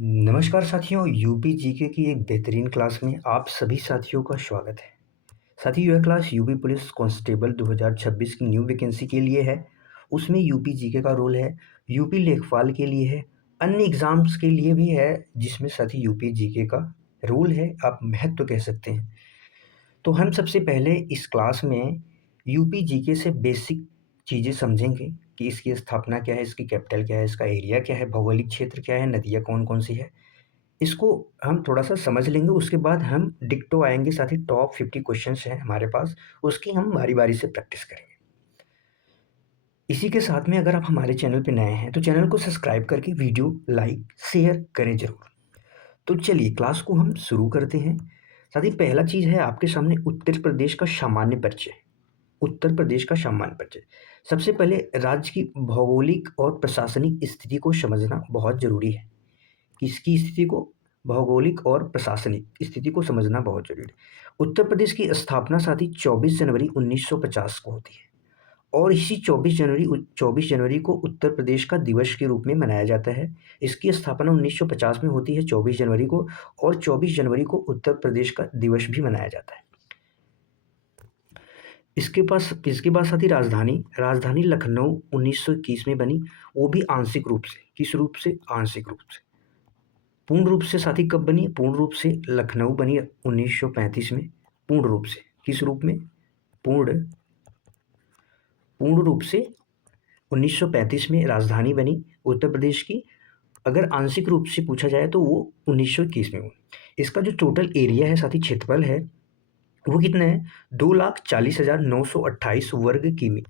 नमस्कार साथियों, UP GK की एक बेहतरीन क्लास में आप सभी साथियों का स्वागत है। साथियों, यह क्लास यूपी पुलिस कांस्टेबल 2026 की न्यू वैकेंसी के लिए है। उसमें यूपी जीके का रोल है, यूपी लेखपाल के लिए है, अन्य एग्जाम्स के लिए भी है, जिसमें साथी यूपी जीके का रोल है, आप महत्व कह सकते हैं। तो हम सबसे पहले इस क्लास में यूपी जीके से बेसिक चीज़ें समझेंगे कि इसकी स्थापना क्या है, इसकी कैपिटल क्या है, इसका एरिया क्या है, भौगोलिक क्षेत्र क्या है, नदियाँ कौन कौन सी है। इसको हम थोड़ा-सा समझ लेंगे, उसके बाद हम डिक्टो आएँगे, साथ ही टॉप 50 क्वेश्चन्स हैं हमारे पास, उसकी हम बारी-बारी से प्रैक्टिस करेंगे। इसी के साथ में अगर आप हमारे चैनल पे नए हैं, तो चैनल को सब्सक्राइब करके वीडियो लाइक, शेयर करें ज़रूर। तो चलिए क्लास को हम शुरू करते हैं। साथ ही पहला चीज़ है आपके सामने उत्तर प्रदेश का सामान्य परिचय। उत्तर प्रदेश का सामान्य परिचय। सबसे पहले राज्य की भौगोलिक और प्रशासनिक स्थिति को समझना बहुत ज़रूरी है। किसकी स्थिति को? भौगोलिक और प्रशासनिक स्थिति को समझना बहुत ज़रूरी है। उत्तर प्रदेश की स्थापना साथी 24 जनवरी 1950 को होती है और इसी 24 जनवरी को उत्तर प्रदेश का दिवस के रूप में मनाया जाता है। इसकी स्थापना 1950 में होती है 24 जनवरी को, और 24 जनवरी को उत्तर प्रदेश का दिवस भी मनाया जाता है। इसके बाद साथी राजधानी लखनऊ 1921 में बनी, वो भी आंशिक रूप से। किस रूप से? आंशिक रूप से। पूर्ण रूप से साथी कब बनी? पूर्ण रूप से लखनऊ बनी 1935 में। पूर्ण रूप से किस रूप में? पूर्ण पूर्ण रूप से 1935 में राजधानी बनी उत्तर प्रदेश की। अगर आंशिक रूप से पूछा जाए तो वो 1921 में हुई। इसका जो टोटल एरिया है साथी, क्षेत्रफल है, वो कितना है? 2,40,928 वर्ग किमी।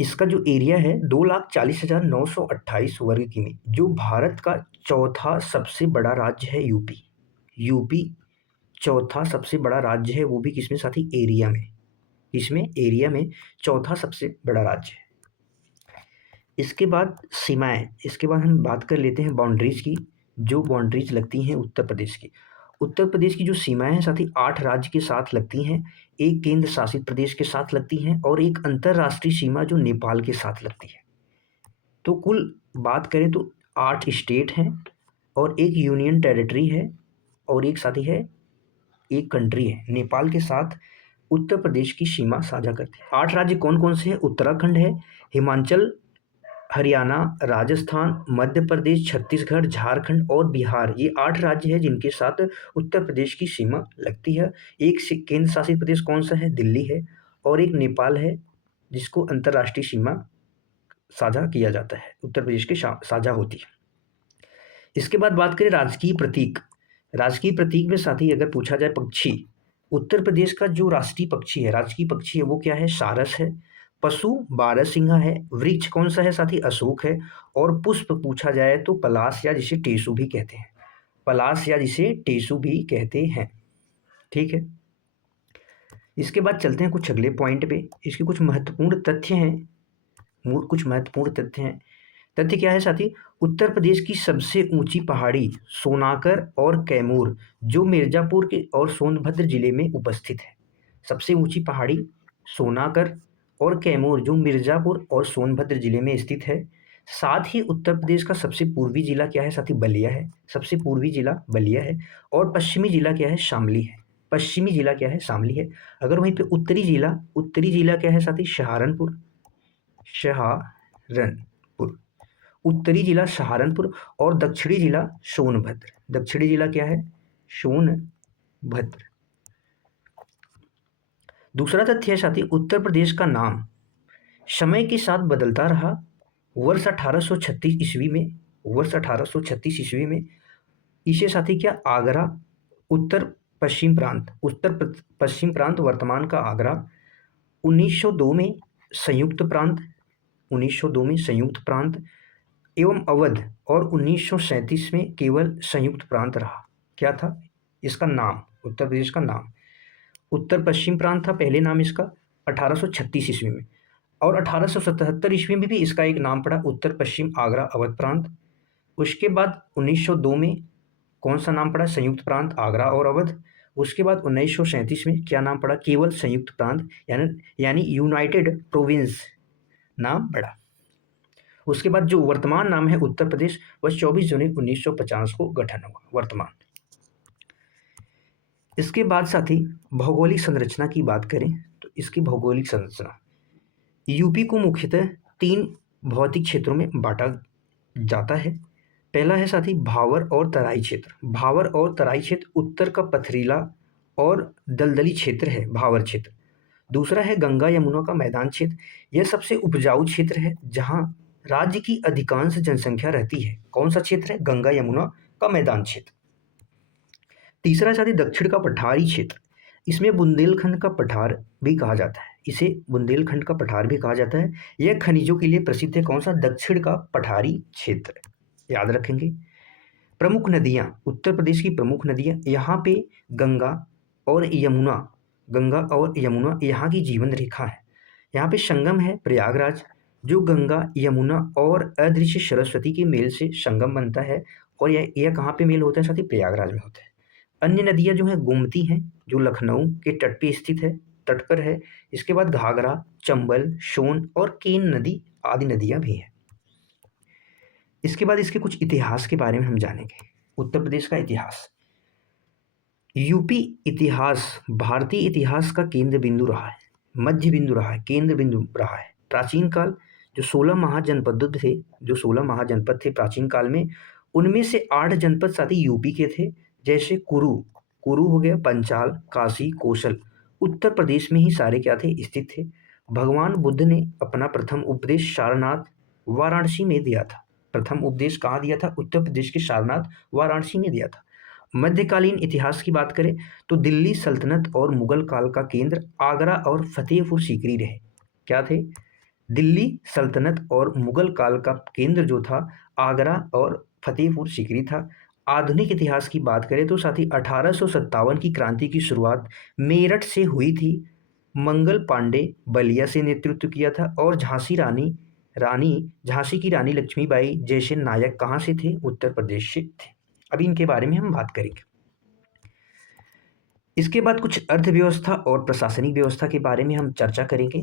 इसका जो एरिया है 2,40,928 वर्ग किमी, जो भारत का चौथा सबसे बड़ा राज्य है यूपी। यूपी चौथा सबसे बड़ा राज्य है, वो भी किसमें साथी? एरिया में। इसमें एरिया में चौथा सबसे बड़ा राज्य है। इसके बाद सीमाएं, इसके बाद हम बात कर लेते हैं बाउंड्रीज की। जो बाउंड्रीज लगती हैं उत्तर प्रदेश की, उत्तर प्रदेश की जो सीमाएं हैं साथी 8 राज्य के साथ लगती हैं, एक केंद्र शासित प्रदेश के साथ लगती हैं, और एक अंतर्राष्ट्रीय सीमा जो नेपाल के साथ लगती है। तो कुल बात करें तो 8 स्टेट हैं और एक यूनियन टेरिटरी है, और एक साथी है, एक कंट्री है। नेपाल के साथ उत्तर प्रदेश की सीमा साझा करते हैं। 8 राज्य कौन कौन से हैं? उत्तराखंड है, हिमाचल, हरियाणा, राजस्थान, मध्य प्रदेश, छत्तीसगढ़, झारखंड और बिहार। ये 8 राज्य हैं जिनके साथ उत्तर प्रदेश की सीमा लगती है। एक केंद्र शासित प्रदेश कौन सा है? दिल्ली है, और एक नेपाल है, जिसको अंतर्राष्ट्रीय सीमा साझा किया जाता है, उत्तर प्रदेश के साझा होती है। इसके बाद बात करें राजकीय प्रतीक। राजकीय प्रतीक में साथी अगर पूछा जाए पक्षी, उत्तर प्रदेश का जो राष्ट्रीय पक्षी है, राजकीय पक्षी है, वो क्या है? सारस है। पशु बारहसिंगा है। वृक्ष कौन सा है साथी? अशोक है। और पुष्प पूछा जाए तो पलाश, या जिसे टेसु भी कहते हैं। पलाश या जिसे टेसु भी कहते हैं। ठीक है। इसके बाद चलते हैं कुछ अगले पॉइंट पे। इसके कुछ महत्वपूर्ण तथ्य हैं। कुछ महत्वपूर्ण तथ्य हैं। तथ्य क्या है साथी? उत्तर प्रदेश की सबसे ऊंची पहाड़ी सोनाकर और कैमूर, जो मिर्जापुर के और सोनभद्र जिले में उपस्थित है। सबसे ऊंची पहाड़ी सोनाकर और कैमूर, जो मिर्जापुर और सोनभद्र जिले में स्थित है। साथ ही उत्तर प्रदेश का सबसे पूर्वी जिला क्या है साथी? बलिया है। सबसे पूर्वी जिला बलिया है। और पश्चिमी जिला क्या है? शामली है। पश्चिमी जिला क्या है? शामली है। अगर वहीं पे उत्तरी जिला क्या है साथी? सहारनपुर। सहारनपुर। उत्तरी जिला सहारनपुर, और दक्षिणी जिला सोनभद्र। दक्षिणी जिला क्या है? सोनभद्र। दूसरा तथ्य है साथी, उत्तर प्रदेश का नाम समय के साथ बदलता रहा। वर्ष 1836 ईस्वी में, वर्ष 1836 ईस्वी में इसे साथी क्या? आगरा, उत्तर पश्चिम प्रांत वर्तमान का आगरा। 1902 में संयुक्त प्रांत, 1902 में संयुक्त प्रांत एवं अवध, और 1937 में केवल संयुक्त प्रांत रहा। क्या था इसका नाम? उत्तर प्रदेश का नाम उत्तर पश्चिम प्रांत था पहले नाम इसका 1836 ईस्वी में, और 1877 ईस्वी में भी इसका एक नाम पड़ा, उत्तर पश्चिम आगरा अवध प्रांत। उसके बाद 1902 में कौन सा नाम पड़ा? संयुक्त प्रांत आगरा और अवध। उसके बाद 1937 में क्या नाम पड़ा? केवल संयुक्त प्रांत, यानी यूनाइटेड प्रोविंस नाम पड़ा। उसके बाद जो वर्तमान नाम है उत्तर प्रदेश, वह 24 जनवरी 1950 को गठन हुआ वर्तमान। इसके बाद साथी भौगोलिक संरचना की बात करें तो इसकी भौगोलिक संरचना यूपी को मुख्यतः 3 भौतिक क्षेत्रों में बांटा जाता है। पहला है साथी भावर और तराई क्षेत्र। भावर और तराई क्षेत्र उत्तर का पथरीला और दलदली क्षेत्र है भावर क्षेत्र। दूसरा है गंगा यमुना का मैदान क्षेत्र। यह सबसे उपजाऊ क्षेत्र है जहां राज्य की अधिकांश जनसंख्या रहती है। कौन सा क्षेत्र है? गंगा यमुना का मैदान क्षेत्र। तीसरा साथी दक्षिण का पठारी क्षेत्र। इसमें बुंदेलखंड का पठार भी कहा जाता है। इसे बुंदेलखंड का पठार भी कहा जाता है। यह खनिजों के लिए प्रसिद्ध है। कौन सा? दक्षिण का पठारी क्षेत्र, याद रखेंगे। प्रमुख नदियां, उत्तर प्रदेश की प्रमुख नदियां यहाँ पे गंगा और यमुना, गंगा और यमुना यहाँ की जीवन रेखा है। यहाँ पे संगम है प्रयागराज, जो गंगा यमुना और अदृश्य सरस्वती के मेल से संगम बनता है। और यह कहाँ पे मेल होता है साथी? प्रयागराज में होता है। अन्य नदियां जो हैं गोमती हैं, जो लखनऊ के तट पे स्थित है, तट पर है। इसके बाद घाघरा, चंबल, सोन और केन नदी आदि नदियां भी हैं। इसके बाद इसके कुछ इतिहास के बारे में हम जानेंगे। उत्तर प्रदेश का इतिहास। यूपी इतिहास भारतीय इतिहास का केंद्र बिंदु रहा है, मध्य बिंदु रहा है, केंद्र बिंदु रहा है। प्राचीन काल जो 16 महाजनपद थे, जो 16 महाजनपद थे प्राचीन काल में, उनमें से 8 जनपद साथी यूपी के थे। जैसे कुरु, कुरु हो गया, पंचाल, काशी, कौशल, उत्तर प्रदेश में ही सारे क्या थे? स्थित थे। भगवान बुद्ध ने अपना प्रथम उपदेश सारनाथ वाराणसी में दिया था। प्रथम उपदेश कहाँ दिया था? उत्तर प्रदेश के सारनाथ वाराणसी में दिया था। मध्यकालीन इतिहास की बात करें तो दिल्ली सल्तनत और मुगल काल का केंद्र आगरा और फतेहपुर सीकरी रहे। क्या थे? दिल्ली सल्तनत और मुगल काल का केंद्र जो था आगरा और फतेहपुर सीकरी था। आधुनिक इतिहास की बात करें तो साथी 1857 की क्रांति की शुरुआत मेरठ से हुई थी। मंगल पांडे बलिया से नेतृत्व किया था और झांसी की रानी लक्ष्मीबाई जैसे नायक कहाँ से थे? उत्तर प्रदेश से थे। अभी इनके बारे में हम बात करेंगे। इसके बाद कुछ अर्थव्यवस्था और प्रशासनिक व्यवस्था के बारे में हम चर्चा करेंगे।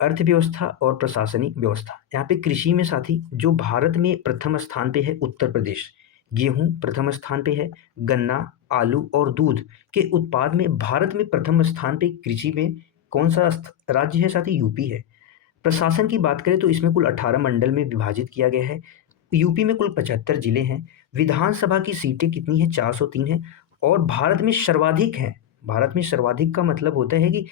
अर्थव्यवस्था और प्रशासनिक व्यवस्था, यहाँ पे कृषि में साथी जो भारत में प्रथम स्थान पे है उत्तर प्रदेश, गेहूं प्रथम स्थान पे है, गन्ना, आलू और दूध के उत्पाद में भारत में प्रथम स्थान पे कृषि में कौन सा राज्य है साथी? यूपी है। प्रशासन की बात करें तो इसमें कुल 18 मंडल में विभाजित किया गया है। यूपी में कुल 75 जिले हैं। विधानसभा की सीटें कितनी है? 403 है। और भारत में सर्वाधिक है। भारत में सर्वाधिक का मतलब होता है कि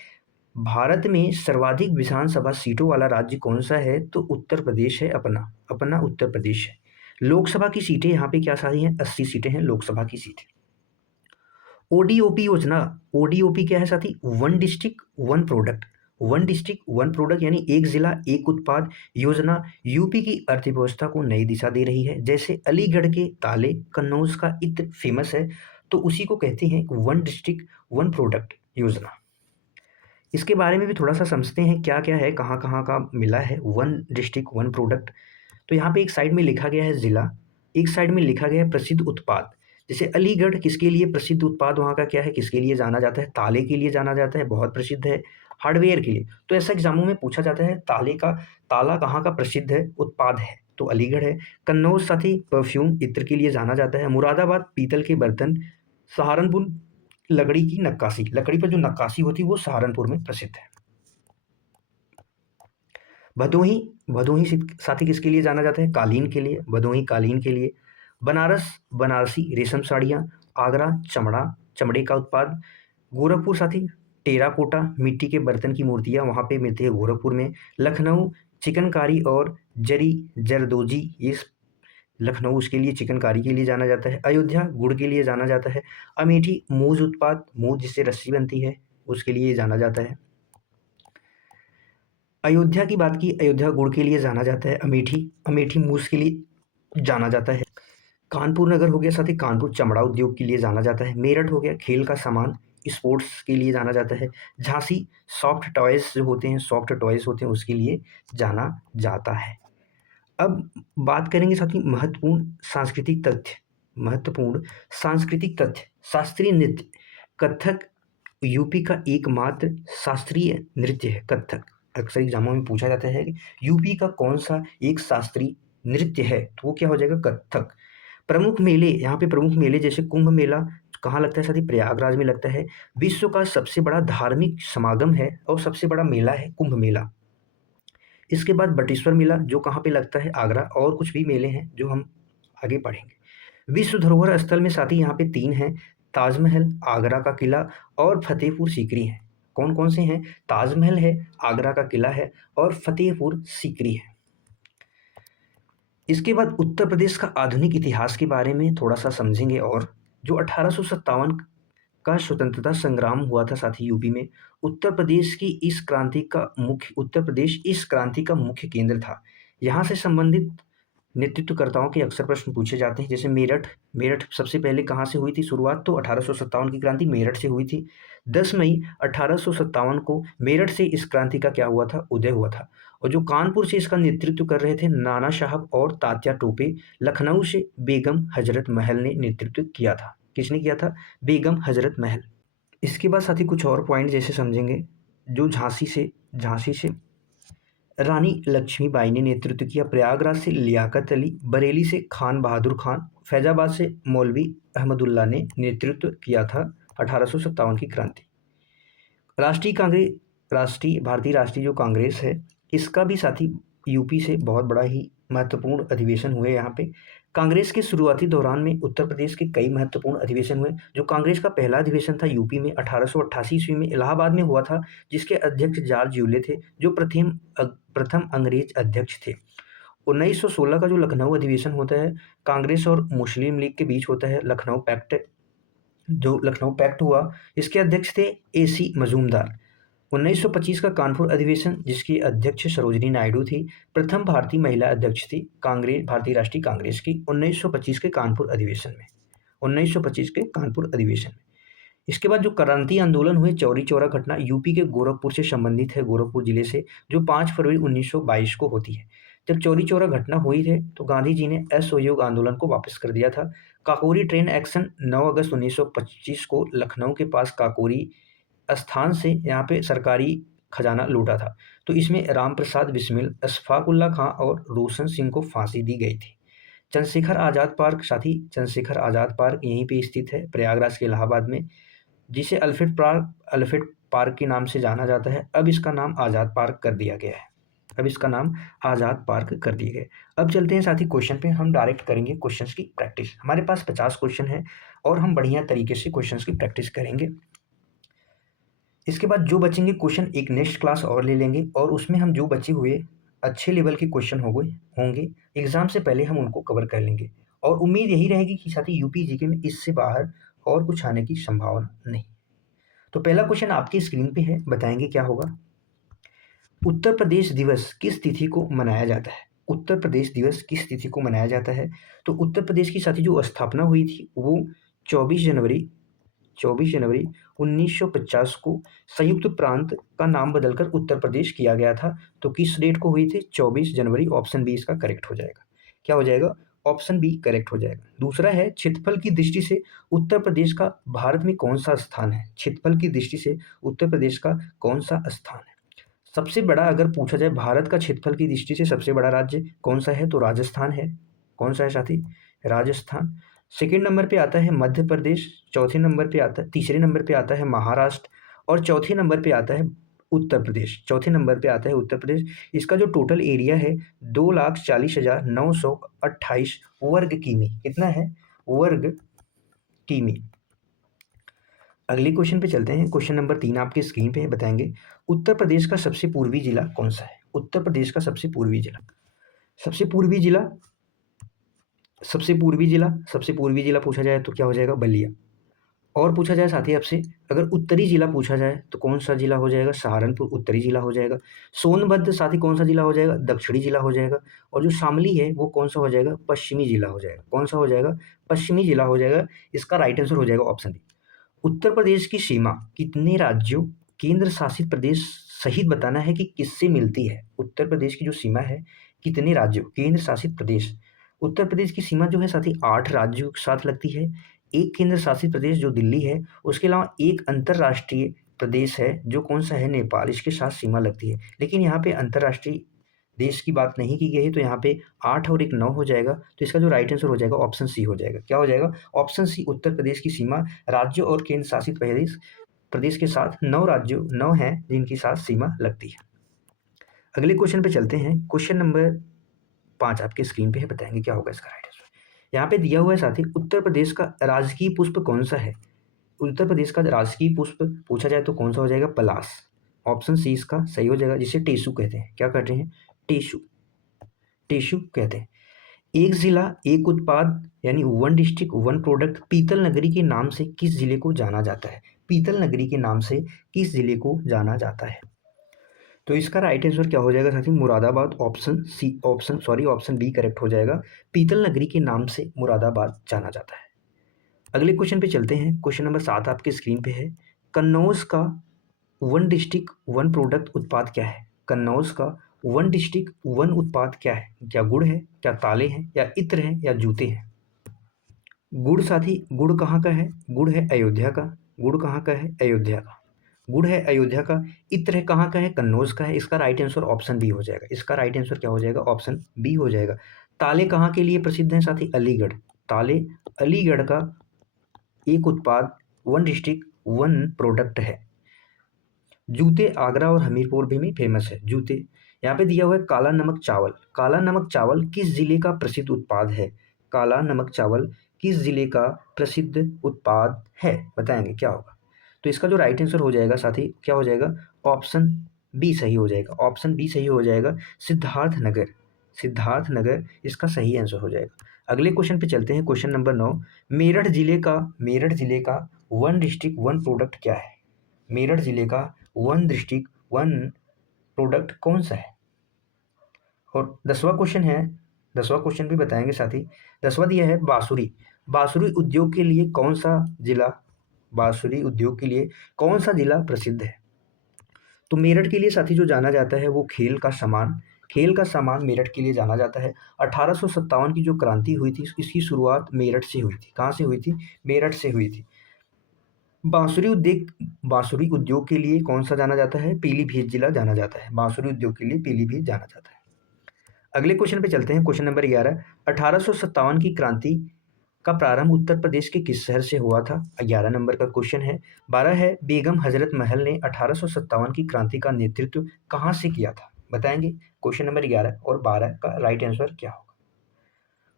भारत में सर्वाधिक विधानसभा सीटों वाला राज्य कौन सा है? तो उत्तर प्रदेश है। अपना अपना उत्तर प्रदेश है। लोकसभा की सीटें यहाँ पे क्या सारी हैं? 80 सीटें हैं लोकसभा की सीटें। ओडीओपी योजना, ओडीओपी क्या है साथी? One district one product, one district one product यानी एक जिला एक उत्पाद योजना यूपी की अर्थव्यवस्था को नई दिशा दे रही है। जैसे अलीगढ़ के ताले, कन्नौज का इत्र फेमस है, तो उसी को कहते हैं वन डिस्ट्रिक्ट वन प्रोडक्ट योजना। इसके बारे में भी थोड़ा सा समझते हैं क्या क्या है, कहाँ कहाँ का मिला है वन डिस्ट्रिक्ट वन प्रोडक्ट। तो यहाँ पे एक साइड में लिखा गया है जिला, एक साइड में लिखा गया है प्रसिद्ध उत्पाद। जैसे अलीगढ़ किसके लिए प्रसिद्ध उत्पाद वहाँ का क्या है, किसके लिए जाना जाता है? ताले के लिए जाना जाता है, बहुत प्रसिद्ध है। हार्डवेयर के लिए, तो ऐसा एग्जामों में पूछा जाता है ताला कहाँ का प्रसिद्ध है उत्पाद है? तो अलीगढ़ है। कन्नौज साथी परफ्यूम इत्र के लिए जाना जाता है। मुरादाबाद पीतल के बर्तन। सहारनपुर लकड़ी की नक्काशी, लकड़ी पर जो नक्काशी होती है वो सहारनपुर में प्रसिद्ध है। भदोही, भदोही साथी किसके लिए जाना जाता है? कालीन के लिए, भदोही कालीन के लिए। बनारस बनारसी रेशम साड़ियाँ। आगरा चमड़ा, चमड़े का उत्पाद। गोरखपुर साथी टेराकोटा मिट्टी के बर्तन की मूर्तियाँ वहाँ पे मिलती है गोरखपुर में। लखनऊ चिकनकारी और जरी जरदोजी, ये लखनऊ उसके लिए चिकनकारी के लिए जाना जाता है। अयोध्या गुड़ के लिए जाना जाता है। अमेठी मूज उत्पाद, मूज जिससे रस्सी बनती है उसके लिए जाना जाता है। अयोध्या की बात की, अयोध्या गुड़ के लिए जाना जाता है। अमेठी, अमेठी मूस के लिए जाना जाता है। कानपुर नगर हो गया साथी, कानपुर चमड़ा उद्योग के लिए जाना जाता है। मेरठ हो गया खेल का सामान, स्पोर्ट्स के लिए जाना जाता है। झांसी सॉफ्ट टॉयज जो होते हैं, सॉफ्ट टॉयज होते हैं उसके लिए जाना जाता है। अब बात करेंगे साथी महत्वपूर्ण सांस्कृतिक तथ्य, महत्वपूर्ण सांस्कृतिक तथ्य। शास्त्रीय नृत्य, कथक यूपी का एकमात्र शास्त्रीय नृत्य है कथक। अक्सर एग्जामों में पूछा जाता है कि यूपी का कौन सा एक शास्त्रीय नृत्य है तो वो क्या हो जाएगा, कथक। प्रमुख मेले, यहाँ पे प्रमुख मेले जैसे कुंभ मेला कहाँ लगता है साथी, प्रयागराज में लगता है। विश्व का सबसे बड़ा धार्मिक समागम है और सबसे बड़ा मेला है कुंभ मेला। इसके बाद बटेश्वर मेला जो कहाँ पे लगता है, आगरा। और कुछ भी मेले हैं जो हम आगे पढ़ेंगे। विश्व धरोहर स्थल में साथी यहाँ पे 3 हैं, ताजमहल, आगरा का किला और फतेहपुर सीकरी है। कौन कौन से हैं, ताजमहल है, आगरा का किला है और फतेहपुर सीकरी है। इसके बाद उत्तर प्रदेश का आधुनिक इतिहास के बारे में थोड़ा सा समझेंगे। और जो 1857 का स्वतंत्रता संग्राम हुआ था साथी यूपी में, उत्तर प्रदेश इस क्रांति का मुख्य केंद्र था। यहाँ से संबंधित नेतृत्वकर्ताओं के अक्सर प्रश्न पूछे जाते हैं। जैसे मेरठ, मेरठ सबसे पहले कहाँ से हुई थी शुरुआत, तो 1857 की क्रांति मेरठ से हुई थी। 10 मई 1857 को मेरठ से इस क्रांति का क्या हुआ था, उदय हुआ था। और जो कानपुर से इसका नेतृत्व कर रहे थे नाना साहब और तात्या टोपे, लखनऊ से बेगम हजरत महल ने नेतृत्व किया था। किसने किया था, बेगम हजरत महल। इसके बाद साथी कुछ और पॉइंट जैसे समझेंगे। जो झांसी से रानी लक्ष्मीबाई ने नेतृत्व किया, प्रयागराज से लियाकत अली, बरेली से खान बहादुर खान, फैजाबाद से मौलवी अहमदुल्ला ने नेतृत्व किया था 1857 की क्रांति। भारतीय राष्ट्रीय जो कांग्रेस है, इसका भी साथी यूपी से बहुत बड़ा ही महत्वपूर्ण अधिवेशन हुए यहाँ पे। कांग्रेस के शुरुआती दौरान में उत्तर प्रदेश के कई महत्वपूर्ण अधिवेशन हुए। जो कांग्रेस का पहला अधिवेशन था यूपी में 1888 ईस्वी में इलाहाबाद में हुआ था, जिसके अध्यक्ष जॉर्ज यूले थे, जो प्रथम अंग्रेज अध्यक्ष थे। 1916 का जो लखनऊ अधिवेशन होता है, कांग्रेस और मुस्लिम लीग के बीच होता है, लखनऊ पैक्ट। जो लखनऊ पैक्ट हुआ, इसके अध्यक्ष थे AC मजूमदार। 1925 का कानपुर अधिवेशन, जिसकी अध्यक्ष सरोजिनी नायडू थी, प्रथम भारतीय महिला अध्यक्ष थी कांग्रेस, भारतीय राष्ट्रीय कांग्रेस की। 1925 के कानपुर अधिवेशन में, 1925 के कानपुर अधिवेशन में। इसके बाद जो क्रांति आंदोलन हुए, चौरी चौरा घटना यूपी के गोरखपुर से संबंधित है, गोरखपुर जिले से, जो 5 फरवरी 1922 को होती है। जब चौरी चौरा घटना हुई थी तो गांधी जी ने असहयोग आंदोलन को वापस कर दिया था। काकोरी ट्रेन एक्शन 9 अगस्त 1925 को लखनऊ के पास काकोरी स्थान से यहाँ पे सरकारी खजाना लूटा था। तो इसमें राम प्रसाद बिस्मिल, अशफाक उल्ला खां और रोशन सिंह को फांसी दी गई थी। चंद्रशेखर आज़ाद पार्क साथी, चंद्रशेखर आज़ाद पार्क यहीं पे स्थित है, प्रयागराज के इलाहाबाद में, जिसे अल्फ्रेड पार्क के नाम से जाना जाता है। अब इसका नाम आज़ाद पार्क कर दिया गया है। अब इसका नाम आज़ाद पार्क कर दिया गया। अब चलते हैं साथी क्वेश्चन पे, हम डायरेक्ट करेंगे क्वेश्चंस की प्रैक्टिस। हमारे पास 50 क्वेश्चन है और हम बढ़िया तरीके से क्वेश्चंस की प्रैक्टिस करेंगे। इसके बाद जो बचेंगे क्वेश्चन एक नेक्स्ट क्लास और ले लेंगे, और उसमें हम जो बचे हुए अच्छे लेवल के क्वेश्चन होंगे एग्जाम से पहले हम उनको कवर कर लेंगे। और उम्मीद यही रहेगी कि साथी यूपी जीके में इससे बाहर और कुछ आने की संभावना नहीं। तो पहला क्वेश्चन आपकी स्क्रीन पे है, बताएंगे क्या होगा। उत्तर प्रदेश दिवस किस तिथि को मनाया जाता है, उत्तर प्रदेश दिवस किस तिथि को मनाया जाता है। तो उत्तर प्रदेश की साथी जो स्थापना हुई थी वो 24 जनवरी 1950 को संयुक्त प्रांत का नाम बदलकर उत्तर प्रदेश किया गया था। तो किस डेट को हुई थी, 24 जनवरी। ऑप्शन बी इसका करेक्ट हो जाएगा। क्या हो जाएगा, ऑप्शन बी करेक्ट हो जाएगा। दूसरा है, क्षेत्रफल की दृष्टि से उत्तर प्रदेश का भारत में कौन सा स्थान है, क्षेत्रफल की दृष्टि से उत्तर प्रदेश का कौन सा स्थान है। सबसे बड़ा अगर पूछा जाए भारत का क्षेत्रफल की दृष्टि से सबसे बड़ा राज्य कौन सा है, तो राजस्थान है। कौन सा है साथी, राजस्थान। सेकेंड नंबर पे आता है मध्य प्रदेश, तीसरे नंबर पे आता है महाराष्ट्र, और चौथे नंबर पे आता है उत्तर प्रदेश। इसका जो टोटल एरिया है 2,40,928 वर्ग किमी, कितना है, वर्ग किमी। अगले क्वेश्चन पे चलते हैं। क्वेश्चन नंबर 3 आपके स्क्रीन पे है, बताएंगे उत्तर प्रदेश का सबसे पूर्वी जिला कौन सा है। उत्तर प्रदेश का सबसे पूर्वी जिला पूछा जाए तो क्या हो जाएगा, बलिया। और पूछा जाए साथी आपसे, अगर उत्तरी जिला पूछा जाए तो कौन सा जिला हो जाएगा, सहारनपुर उत्तरी जिला हो जाएगा। सोनभद्र साथी कौन सा जिला हो जाएगा, दक्षिणी जिला हो जाएगा। और जो शामली है वो कौन सा हो जाएगा, पश्चिमी जिला हो जाएगा। कौन सा हो जाएगा, पश्चिमी जिला हो जाएगा। इसका राइट आंसर हो जाएगा ऑप्शन बी। उत्तर प्रदेश की सीमा कितने राज्यों, केंद्र शासित प्रदेश सहित बताना है कि किससे मिलती है। उत्तर प्रदेश की जो सीमा है कितने राज्यों, केंद्र शासित प्रदेश। उत्तर प्रदेश की सीमा जो है साथी 8 राज्यों के साथ लगती है। एक केंद्र शासित प्रदेश जो दिल्ली है, उसके अलावा एक अंतर्राष्ट्रीय प्रदेश है जो कौन सा है, नेपाल, इसके साथ सीमा लगती है। लेकिन यहाँ पे अंतर्राष्ट्रीय देश की बात नहीं की गई है, तो यहाँ पे 8 और एक 9 हो जाएगा। तो इसका जो राइट आंसर हो जाएगा ऑप्शन सी हो जाएगा। क्या हो जाएगा? ऑप्शन सी, उत्तर प्रदेश की सीमा राज्यों और केंद्र शासित प्रदेश प्रदेश के साथ 9 हैं जिनकी साथ सीमा लगती है। अगले क्वेश्चन पे चलते हैं। क्वेश्चन नंबर 5 आपके स्क्रीन पे है, बताएंगे क्या होगा इसका राइट आंसर। यहाँ पे दिया हुआ है साथी, उत्तर प्रदेश का राजकीय पुष्प कौन सा है? उत्तर प्रदेश का राजकीय पुष्प पूछा जाए तो कौन सा हो जाएगा? पलाश। ऑप्शन सी इसका सही हो जाएगा, जिसे टेसु कहते हैं। क्या कहते हैं? टेसु। टेसु कहते हैं। एक जिला एक उत्पाद यानी वन डिस्ट्रिक्ट वन प्रोडक्ट पीतल नगरी के नाम से किस जिले को जाना जाता है? पीतल नगरी के नाम से किस जिले को जाना जाता है? तो इसका राइट आंसर क्या हो जाएगा साथी? मुरादाबाद। ऑप्शन बी करेक्ट हो जाएगा। पीतल नगरी के नाम से मुरादाबाद जाना जाता है। अगले क्वेश्चन पे चलते हैं। क्वेश्चन नंबर 7 आपके स्क्रीन पे है। कन्नौज का वन डिस्ट्रिक्ट वन प्रोडक्ट उत्पाद क्या है? कन्नौज का वन डिस्ट्रिक्ट वन उत्पाद क्या है? क्या गुड़ है, क्या ताले हैं, या इत्र है, या जूते हैं? गुड़ साथी, गुड़ कहाँ का है? गुड़ है अयोध्या का। गुड़ कहाँ का है? अयोध्या का। गुड़ है अयोध्या का। इत्र है कहाँ का है? कन्नौज का है। इसका राइट आंसर ऑप्शन बी हो जाएगा। इसका राइट आंसर क्या हो जाएगा? ऑप्शन बी हो जाएगा। ताले कहाँ के लिए प्रसिद्ध हैं साथी? अलीगढ़। ताले अलीगढ़ का एक उत्पाद वन डिस्ट्रिक्ट वन प्रोडक्ट है। जूते आगरा और हमीरपुर भी में फेमस है। जूते यहाँ पे दिया हुआ है। काला नमक चावल। काला नमक चावल किस जिले का प्रसिद्ध उत्पाद है? काला नमक चावल किस जिले का प्रसिद्ध उत्पाद है? बताएंगे क्या होगा? तो इसका जो राइट आंसर हो जाएगा साथी, क्या हो जाएगा? ऑप्शन बी सही हो जाएगा। ऑप्शन बी सही हो जाएगा। सिद्धार्थ नगर। सिद्धार्थ नगर इसका सही आंसर हो जाएगा। अगले क्वेश्चन पे चलते हैं। Question number 9। मेरठ जिले का वन डिस्ट्रिक्ट वन प्रोडक्ट क्या है? मेरठ जिले का वन डिस्ट्रिक्ट वन प्रोडक्ट कौन सा है? और 10वां क्वेश्चन है। 10वां क्वेश्चन भी बताएंगे साथी। 10वां दिया है बांसुरी। बांसुरी उद्योग के लिए कौन सा जिला बांसुरी उद्योग के लिए कौन सा जिला प्रसिद्ध है? तो मेरठ के लिए साथी जो जाना जाता है वो खेल का सामान मेरठ के लिए जाना जाता है। 1857 की जो क्रांति हुई थी इसकी शुरुआत मेरठ से हुई थी। कहाँ से हुई थी? मेरठ से हुई थी। बांसुरी उद्योग के लिए कौन सा जाना जाता है? पीलीभीत जिला जाना जाता है। बांसुरी उद्योग के लिए पीलीभीत जाना जाता है। अगले क्वेश्चन पे चलते हैं। Question number 11। 1857 की क्रांति का प्रारंभ उत्तर प्रदेश के किस शहर से हुआ था? 11 नंबर का क्वेश्चन है। 12 है, बेगम हजरत महल ने 1857 की क्रांति का नेतृत्व कहाँ से किया था? बताएंगे। क्वेश्चन नंबर 11 और 12 का राइट आंसर क्या होगा?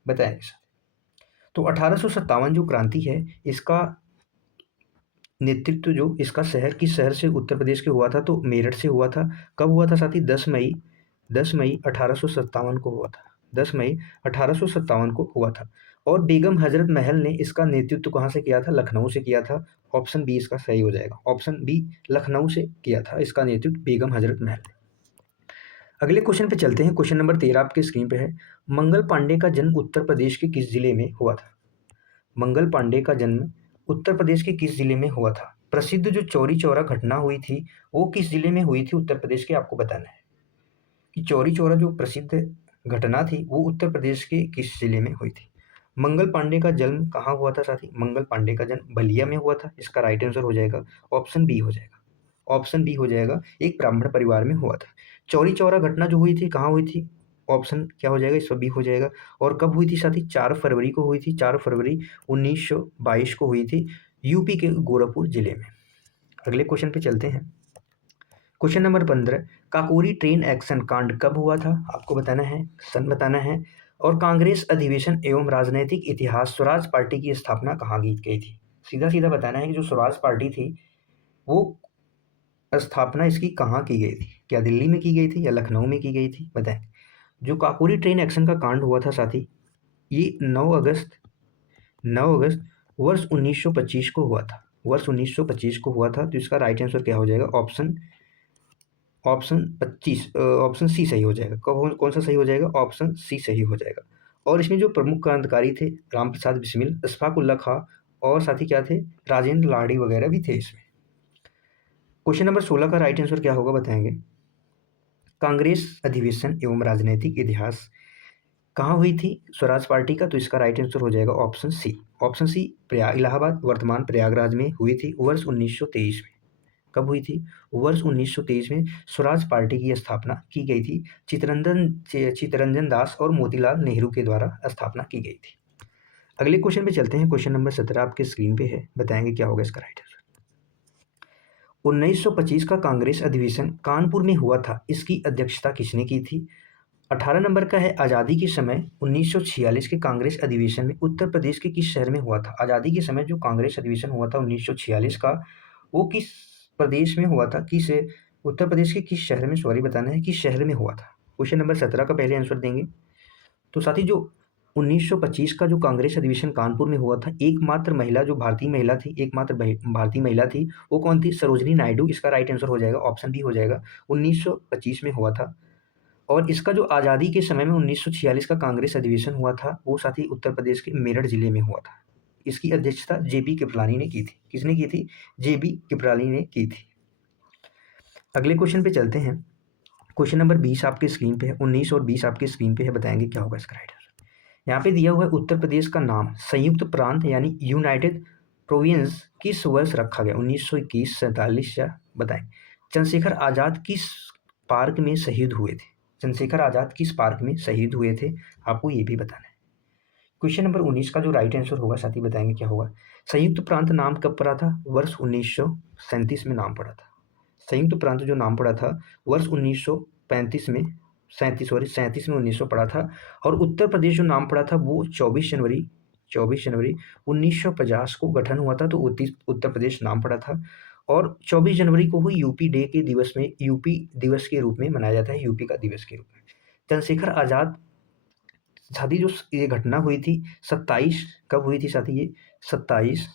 बताएंगे सर। तो 1857 जो क्रांति है इसका नेतृत्व जो इसका शहर किस शहर से उत्तर प्रदेश के हुआ था? तो मेरठ से हुआ था। कब हुआ था साथी? 10 मई 1857 को हुआ था। 10 मई 1857 को हुआ था। और बेगम हजरत महल ने इसका नेतृत्व कहाँ से किया था? लखनऊ से किया था। ऑप्शन बी इसका सही हो जाएगा। ऑप्शन बी, लखनऊ से किया था इसका नेतृत्व बेगम हजरत महल ने। अगले क्वेश्चन पे चलते हैं। क्वेश्चन नंबर 13 आपके स्क्रीन पे है। मंगल पांडे का जन्म उत्तर प्रदेश के किस जिले में हुआ था? मंगल पांडे का जन्म उत्तर प्रदेश के किस जिले में हुआ था? प्रसिद्ध जो चौरी चौरा घटना हुई थी वो किस जिले में हुई थी उत्तर प्रदेश के? आपको बताना है कि चौरी चौरा जो प्रसिद्ध घटना थी वो उत्तर प्रदेश के किस जिले में हुई थी। मंगल पांडे का जन्म कहाँ हुआ था साथी? मंगल पांडे का जन्म बलिया में हुआ था। इसका राइट आंसर हो जाएगा ऑप्शन बी हो जाएगा। ऑप्शन बी हो जाएगा। एक ब्राह्मण परिवार में हुआ था। चौरी चौरा घटना जो हुई थी कहाँ हुई थी? ऑप्शन क्या हो जाएगा? इसका बी हो जाएगा। और कब हुई थी साथी? 4 फरवरी को हुई थी। 4 फरवरी 1922 को हुई थी, यूपी के गोरखपुर जिले में। अगले क्वेश्चन पे चलते हैं। Question number 15। Kakori train action कांड कब हुआ था? आपको बताना है, सन बताना है। और कांग्रेस अधिवेशन एवं राजनीतिक इतिहास स्वराज पार्टी की स्थापना कहाँ की गई थी? सीधा सीधा बताना है कि जो स्वराज पार्टी थी वो स्थापना इसकी कहाँ की गई थी? क्या दिल्ली में की गई थी या लखनऊ में की गई थी? बताएं। जो काकोरी ट्रेन एक्शन का कांड हुआ था साथी, ये 9 अगस्त वर्ष 1925 को हुआ था। वर्ष 1925 को हुआ था। तो इसका राइट आंसर क्या हो जाएगा? ऑप्शन ऑप्शन 25 ऑप्शन सी सही हो जाएगा। कौन सा सही हो जाएगा? ऑप्शन सी सही हो जाएगा। और इसमें जो प्रमुख क्रांतिकारी थे राम प्रसाद बिस्मिल, अशफाक उल्ला खां और साथी क्या थे? राजेंद्र लाड़ी वगैरह भी थे इसमें। क्वेश्चन नंबर 16 का राइट आंसर क्या होगा? बताएंगे। कांग्रेस अधिवेशन एवं राजनीतिक इतिहास कहाँ हुई थी स्वराज पार्टी का? तो इसका राइट आंसर हो जाएगा option C. Option C, Allahabad वर्तमान प्रयागराज में हुई थी वर्ष 1923 में। कब हुई थी? वर्ष 1923 में स्वराज पार्टी की स्थापना की गई थी। चित्तरंजन दास और मोतीलाल नेहरू के द्वारा स्थापना की गई थी। अगले क्वेश्चन पे चलते हैं। क्वेश्चन नंबर 17 आपके स्क्रीन पे है, बताएंगे क्या होगा इसका राइट आंसर। 1925 का कांग्रेस अधिवेशन कानपुर में हुआ था, इसकी अध्यक्षता किसने की थी? 18 नंबर का है, आज़ादी के समय 1946 के कांग्रेस अधिवेशन में उत्तर प्रदेश के किस शहर में हुआ था? आज़ादी के समय जो कांग्रेस अधिवेशन हुआ था 1946 का, वो किस प्रदेश में हुआ था? उत्तर प्रदेश के किस शहर में, सॉरी बताना है, किस शहर में हुआ था? क्वेश्चन नंबर 17 का पहले आंसर देंगे। तो साथी जो 1925 का जो कांग्रेस अधिवेशन कानपुर में हुआ था, एकमात्र महिला जो भारतीय महिला थी, वो कौन थी? सरोजिनी नायडू। इसका राइट आंसर हो जाएगा, ऑप्शन बी हो जाएगा। 1925 में हुआ था। और इसका जो आज़ादी के समय में 1946 का कांग्रेस अधिवेशन हुआ था, वो साथी उत्तर प्रदेश के मेरठ जिले में हुआ था। इसकी अध्यक्षता जेबी कृपलानी ने की थी। किसने की थी? जेबी कृपलानी ने की थी। अगले क्वेश्चन पे चलते हैं। क्वेश्चन नंबर 20 आपके स्क्रीन पे है, 19 और 20 आपके स्क्रीन पे है, बताएंगे क्या होगा इसका राइट आंसर। यहाँ पे दिया हुआ है उत्तर प्रदेश का नाम संयुक्त प्रांत यानी यूनाइटेड प्रोविंस किस वर्ष रखा गया? 1921, 47 या बताएं। चंद्रशेखर आज़ाद किस पार्क में शहीद हुए थे? चंद्रशेखर आज़ाद किस पार्क में शहीद हुए थे? आपको ये भी बताना है। क्वेश्चन नंबर 19 का जो राइट आंसर होगा साथी, बताएंगे क्या होगा। संयुक्त प्रांत नाम कब पड़ा था? वर्ष 1937 में नाम पड़ा था। संयुक्त प्रांत जो नाम पड़ा था वर्ष 1935 में, 37 में 1900 पड़ा था। और उत्तर प्रदेश जो नाम पड़ा था वो 24 जनवरी 1950 को गठन हुआ था, तो उत्तर प्रदेश नाम पड़ा था। और 24 जनवरी को ही यूपी डे के दिवस में, यूपी दिवस के रूप में मनाया जाता है, यूपी का दिवस के रूप में। चंद्रशेखर आज़ाद साथी जो ये घटना हुई थी 27, कब हुई थी साथी? ये 27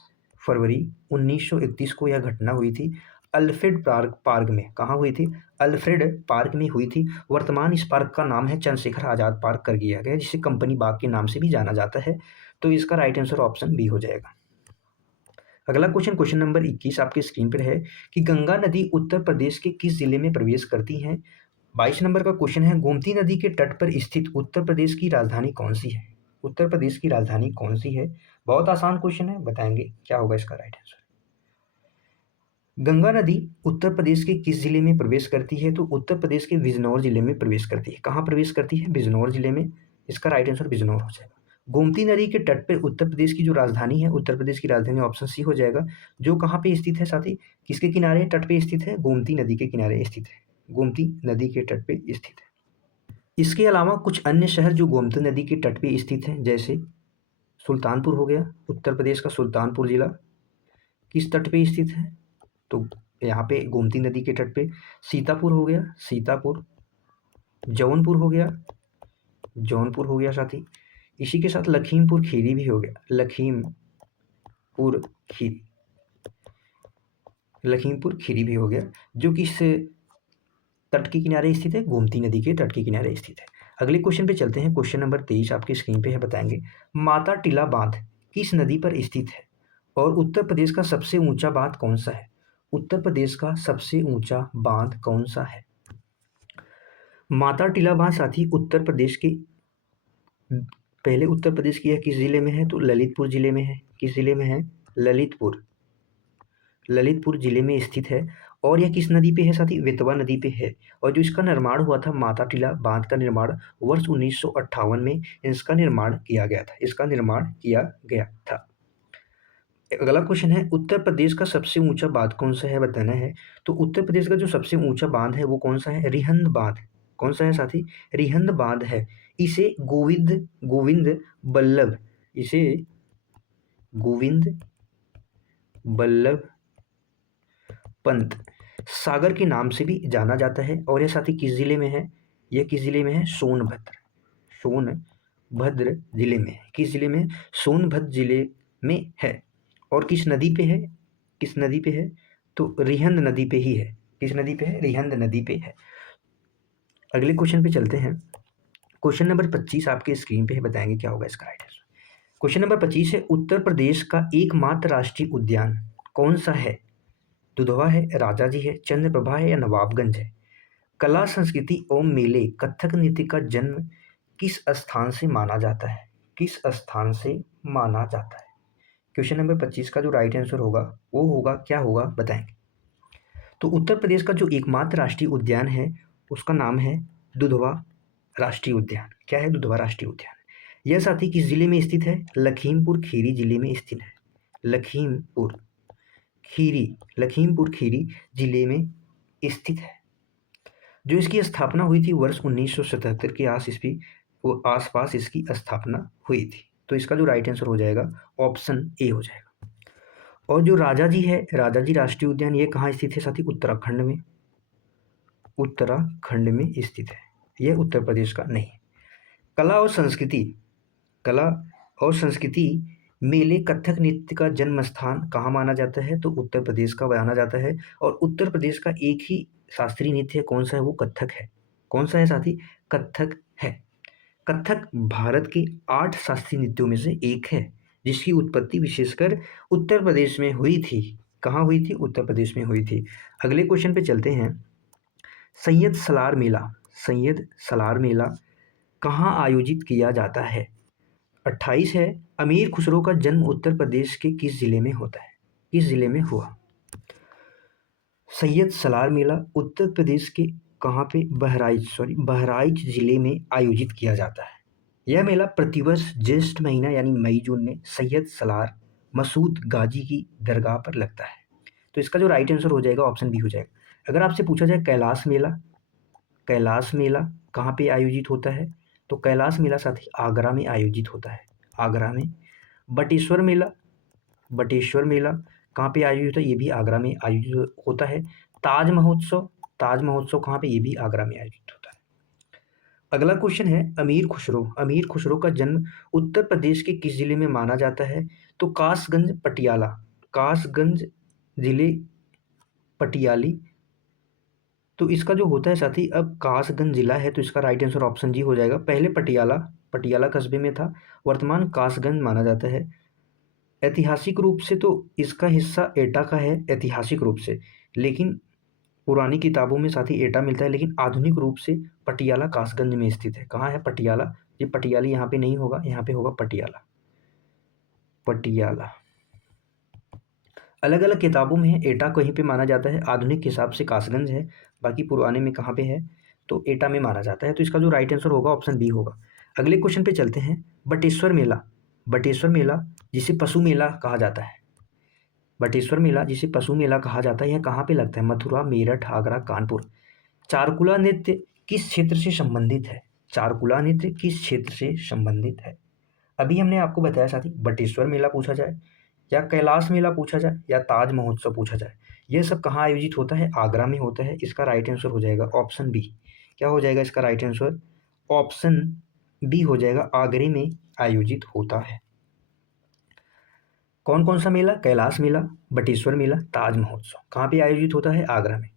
फरवरी 1931 को यह घटना हुई थी। अल्फ्रेड पार्क में। कहाँ हुई थी? अल्फ्रेड पार्क में हुई थी। वर्तमान इस पार्क का नाम है चंद्रशेखर आज़ाद पार्क कर दिया गया है, जिसे कंपनी बाग के नाम से भी जाना जाता है। तो इसका राइट आंसर ऑप्शन बी हो जाएगा। अगला क्वेश्चन, क्वेश्चन नंबर 21 आपके स्क्रीन पर है कि गंगा नदी उत्तर प्रदेश के किस जिले में प्रवेश करती है? 22 नंबर का क्वेश्चन है, गोमती नदी के तट पर स्थित उत्तर प्रदेश की राजधानी कौन सी है? उत्तर प्रदेश की राजधानी कौन सी है? बहुत आसान क्वेश्चन है, बताएंगे क्या होगा इसका राइट आंसर। गंगा नदी उत्तर प्रदेश के किस जिले में प्रवेश करती है? तो उत्तर प्रदेश के बिजनौर जिले में प्रवेश करती है। कहाँ प्रवेश करती है? बिजनौर जिले में। इसका राइट आंसर बिजनौर हो जाएगा। गोमती नदी के तट पर उत्तर प्रदेश की जो राजधानी है, उत्तर प्रदेश की राजधानी ऑप्शन सी हो जाएगा। जो कहाँ पे स्थित है साथी? किसके किनारे तट पे स्थित है? गोमती नदी के किनारे स्थित है। गोमती नदी के तट पे स्थित है। इसके अलावा कुछ अन्य शहर जो गोमती नदी के तट पे स्थित हैं, जैसे सुल्तानपुर हो गया, उत्तर प्रदेश का सुल्तानपुर जिला किस तट पे स्थित है? तो यहाँ पे गोमती नदी के तट पे। सीतापुर हो गया, सीतापुर। जौनपुर हो गया, जौनपुर हो गया साथी। इसी के साथ लखीमपुर खीरी भी हो गया, लखीमपुर खीरी, लखीमपुर खीरी भी हो गया, जो किस तट के किनारे स्थित है? गोमती नदी के तट के किनारे स्थित है। अगले क्वेश्चन पे चलते हैं। क्वेश्चन नंबर 23 आपकी स्क्रीन पे है, बताएंगे माता टीला बांध किस नदी पर स्थित है? और उत्तर प्रदेश का सबसे ऊंचा बांध कौन सा है? उत्तर प्रदेश का सबसे ऊंचा बांध कौन सा है? माता टीला बांध साथी उत्तर प्रदेश के, पहले उत्तर प्रदेश की है किस जिले में है? तो ललितपुर जिले में है। किस जिले में है? ललितपुर, ललितपुर जिले में स्थित है। और यह किस नदी पे है साथी? बेतवा नदी पे है। और जो इसका निर्माण हुआ था, माता टीला बांध का निर्माण वर्ष 1958 में इसका निर्माण किया गया था, इसका निर्माण किया गया था। अगला क्वेश्चन है, उत्तर प्रदेश का सबसे ऊंचा बांध कौन सा है, बताना है। तो उत्तर प्रदेश का जो सबसे ऊंचा बांध है वो कौन सा है? रिहंद बांध। कौन सा है साथी? रिहंद बांध है। इसे गोविंद गोविंद बल्लभ इसे गोविंद बल्लभ पंत सागर के नाम से भी जाना जाता है। और यह साथी किस जिले में है? यह किस जिले में है? सोनभद्र, सोनभद्र जिले में है। किस जिले में? सोनभद्र जिले में है। और किस नदी पे है? किस नदी पे है? तो रिहंद नदी पे ही है। किस नदी पे है? रिहंद नदी पे है। अगले क्वेश्चन पे चलते हैं। क्वेश्चन नंबर 25 आपके स्क्रीन पे है, बताएंगे क्या होगा इसका राइट आंसर। क्वेश्चन नंबर 25 है, उत्तर प्रदेश का एकमात्र राष्ट्रीय उद्यान कौन सा है? दुधवा है, राजा जी है, चंद्रप्रभा है या नवाबगंज है? कला संस्कृति एवं मेले कथक नृत्य का जन्म किस स्थान से माना जाता है? किस स्थान से माना जाता है? क्वेश्चन नंबर 25 का जो राइट आंसर होगा वो होगा, क्या होगा, बताएंगे। तो उत्तर प्रदेश का जो एकमात्र राष्ट्रीय उद्यान है उसका नाम है दुधवा राष्ट्रीय उद्यान। क्या है? दुधवा राष्ट्रीय उद्यान। यह साथी किस जिले में स्थित है? लखीमपुर खीरी जिले में स्थित है। लखीमपुर खीरी जिले में स्थित है। जो इसकी स्थापना हुई थी वर्ष 1977 के आसपास इसकी स्थापना हुई थी। तो इसका जो राइट आंसर हो जाएगा ऑप्शन ए हो जाएगा। और जो राजाजी है, राजाजी राष्ट्रीय उद्यान, ये कहाँ स्थित है साथी? उत्तराखंड में स्थित है। यह उत्तर प्रदेश का नहीं है। कला और संस्कृति मेले कथक नृत्य का जन्म स्थान कहाँ माना जाता है? तो उत्तर प्रदेश का माना जाता है। और उत्तर प्रदेश का एक ही शास्त्रीय नृत्य है, कौन सा है? वो कथक है। कौन सा है साथी? कथक है। कथक भारत के 8 शास्त्रीय नृत्यों में से एक है, जिसकी उत्पत्ति विशेषकर उत्तर प्रदेश में हुई थी। कहाँ हुई थी? उत्तर प्रदेश में हुई थी। अगले क्वेश्चन पे चलते हैं। सैयद सलार मेला कहाँ आयोजित किया जाता है? 28 है। अमीर खुसरो का जन्म उत्तर प्रदेश के किस जिले में होता है? किस जिले में हुआ? सैयद सलार मेला उत्तर प्रदेश के कहाँ पे? बहराइच जिले में आयोजित किया जाता है। यह मेला प्रतिवर्ष ज्येष्ठ महीना यानी मई जून में सैयद सलार मसूद गाजी की दरगाह पर लगता है। तो इसका जो राइट आंसर हो जाएगा ऑप्शन बी हो जाएगा। अगर आपसे पूछा जाए कैलाश मेला कहाँ पे आयोजित होता है? तो कैलाश मेला साथी आगरा में आयोजित होता है। आगरा में। बटेश्वर मेला कहाँ पे आयोजित होता है? ये भी आगरा में आयोजित होता है। ताज महोत्सव कहाँ पे? ये भी आगरा में आयोजित होता है। अगला क्वेश्चन है अमीर खुसरो का जन्म उत्तर प्रदेश के किस जिले में माना जाता है? तो कासगंज जिले पटियाली। तो इसका जो होता है साथी, अब कासगंज जिला है तो इसका राइट आंसर ऑप्शन जी हो जाएगा। पहले पटियाला कस्बे में था, वर्तमान कासगंज माना जाता है। ऐतिहासिक रूप से तो इसका हिस्सा एटा का है ऐतिहासिक रूप से, लेकिन पुरानी किताबों में साथी एटा मिलता है, लेकिन आधुनिक रूप से पटियाला कासगंज में स्थित है। कहाँ है? पटियाला। ये पटियाली यहाँ पे नहीं होगा, यहाँ पे होगा पटियाला। अलग अलग किताबों में एटा कहीं पे माना जाता है, आधुनिक के हिसाब से कासगंज है, बाकी पुराने में कहाँ पे है? तो एटा में माना जाता है। तो इसका जो राइट आंसर होगा ऑप्शन बी होगा। अगले क्वेश्चन पे चलते हैं। बटेश्वर मेला जिसे पशु मेला कहा जाता है। यह कहाँ पे लगता है? मथुरा, मेरठ, आगरा, कानपुर। चारकुला नृत्य किस क्षेत्र से संबंधित है? अभी हमने आपको बताया साथी, बटेश्वर मेला पूछा जाए या कैलाश मेला पूछा जाए या ताज महोत्सव पूछा जाए, यह सब कहाँ आयोजित होता है? आगरा में होता है। इसका राइट आंसर हो जाएगा ऑप्शन बी। क्या हो जाएगा इसका राइट आंसर? ऑप्शन बी हो जाएगा, आगरे में आयोजित होता है। कौन कौन सा मेला? कैलाश मेला, बटेश्वर मेला, ताज महोत्सव। कहाँ पे आयोजित होता है? आगरा में।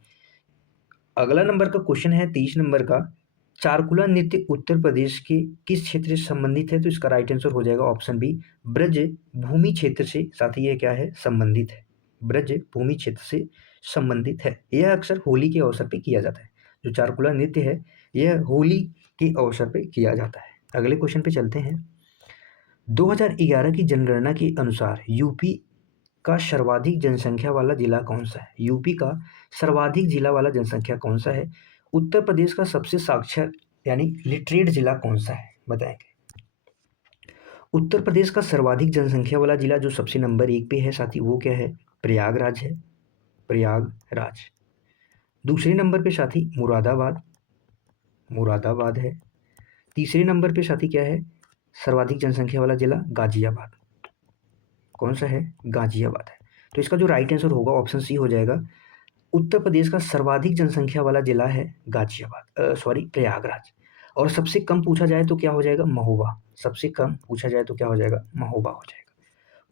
अगला नंबर का क्वेश्चन है 30 नंबर का। चारकुला नृत्य उत्तर प्रदेश के किस क्षेत्र से संबंधित है? तो इसका राइट आंसर हो जाएगा ऑप्शन बी, ब्रज भूमि क्षेत्र से। साथ ही ये क्या है? संबंधित है। ब्रज भूमि क्षेत्र से संबंधित है। यह अक्सर होली के अवसर पे किया जाता है। जो चारकुला नृत्य है यह होली के अवसर पे किया जाता है। अगले क्वेश्चन पे चलते हैं। 2011 की जनगणना के अनुसार यूपी का सर्वाधिक जनसंख्या वाला जिला कौन सा है? यूपी का सर्वाधिक जिला वाला जनसंख्या कौन सा है? उत्तर प्रदेश का सबसे साक्षर यानी लिटरेट जिला कौन सा है? बताएंगे। उत्तर प्रदेश का सर्वाधिक जनसंख्या वाला जिला जो सबसे नंबर 1 पे है साथी, वो क्या है? प्रयागराज है। प्रयागराज। दूसरे नंबर पे साथी मुरादाबाद है। तीसरे नंबर पे साथी क्या है? सर्वाधिक जनसंख्या वाला जिला गाजियाबाद। कौन सा है? गाजियाबाद है। तो इसका जो राइट आंसर होगा ऑप्शन सी हो जाएगा। उत्तर प्रदेश का सर्वाधिक जनसंख्या वाला जिला है प्रयागराज। और सबसे कम पूछा जाए तो क्या हो जाएगा? महोबा। सबसे कम पूछा जाए तो क्या हो जाएगा? महोबा हो जाएगा।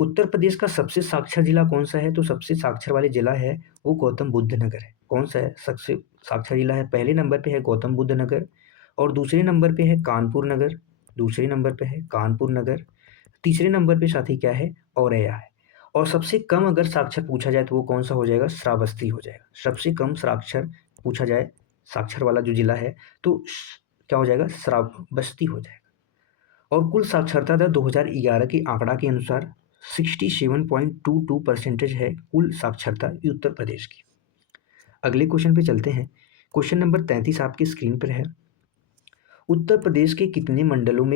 उत्तर प्रदेश का सबसे साक्षर जिला कौन सा है? तो सबसे साक्षर वाले जिला है वो गौतम बुद्ध नगर है। कौन सा है सबसे साक्षर जिला है? पहले नंबर पे है गौतम बुद्ध नगर, और दूसरे नंबर पे है कानपुर नगर। तीसरे नंबर पे साथी क्या है? औरैया है। और सबसे कम अगर साक्षर पूछा जाए तो वो कौन सा हो जाएगा? श्रावस्ती हो जाएगा। सबसे कम साक्षर पूछा जाए, साक्षर वाला जो जिला है तो क्या हो जाएगा? श्रावस्ती हो जाएगा। और कुल साक्षरता दर 2011 के आंकड़ा के अनुसार 67.22% है कुल साक्षरता उत्तर प्रदेश की। अगले क्वेश्चन पे चलते हैं। क्वेश्चन नंबर 33 आपकी स्क्रीन पर है। उत्तर प्रदेश के कितने मंडलों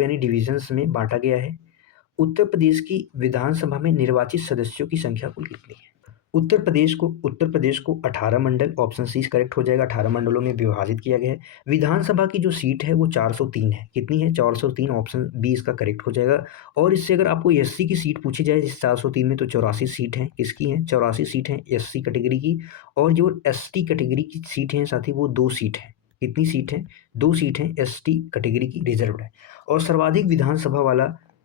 यानी डिविजन्स में बांटा गया है? उत्तर प्रदेश की विधानसभा में निर्वाचित सदस्यों की संख्या कुल कितनी है? उत्तर प्रदेश को 18 मंडल, ऑप्शन सी करेक्ट हो जाएगा, 18 मंडलों में विभाजित किया गया है। विधानसभा की जो सीट है वो 403 है। कितनी है? 403, ऑप्शन बी इसका करेक्ट हो जाएगा। और इससे अगर आपको एससी की सीट पूछी जाए इस 403 में, तो 84 सीट हैं। किसकी हैं? 84 सीट हैं एससी कैटेगरी की। और जो एसटी कैटेगरी की सीट हैं साथी, वो 2 सीट हैं। कितनी सीट हैं? 2 सीट हैं एसटी कैटेगरी की, रिजर्व्ड है। और सर्वाधिक विधानसभा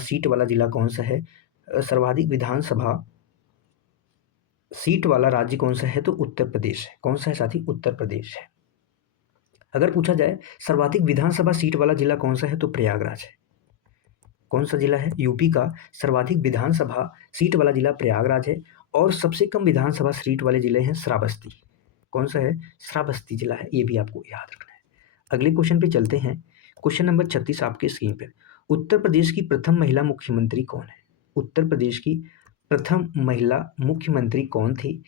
सीट वाला जिला कौन सा है? सर्वाधिक विधानसभा सीट वाला राज्य कौन सा है? तो उत्तर प्रदेश है। कौन सा है साथी? उत्तर प्रदेश है। अगर पूछा जाए सर्वाधिक विधानसभा सीट वाला जिला कौन सा है, तो प्रयागराज है। कौन सा जिला है? यूपी का सर्वाधिक विधानसभा सीट वाला जिला प्रयागराज है। और सबसे कम विधानसभा सीट वाले जिले हैं श्रावस्ती। कौन सा है? श्रावस्ती जिला है। ये भी आपको याद रखना है। अगले क्वेश्चन पे चलते हैं। क्वेश्चन नंबर 36 आपके स्क्रीन पर। उत्तर प्रदेश की प्रथम महिला मुख्यमंत्री कौन है? उत्तर प्रदेश की प्रथम महिला मुख्यमंत्री कौन थी?